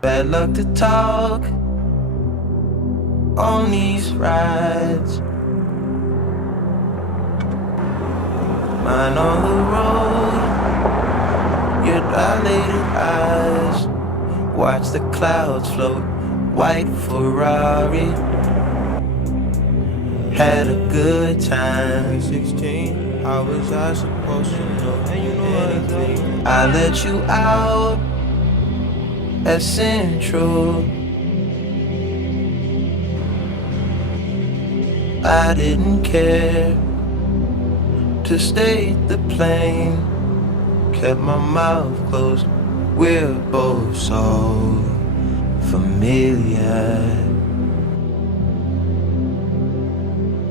Bad luck to talk on these rides. Mine on the road, your dilated eyes. Watch the clouds float, white Ferrari. Had a good time. 16, how was I supposed to know anything? I let you out at Central. I didn't care to stay the plane. Kept my mouth closed. We're both so familiar.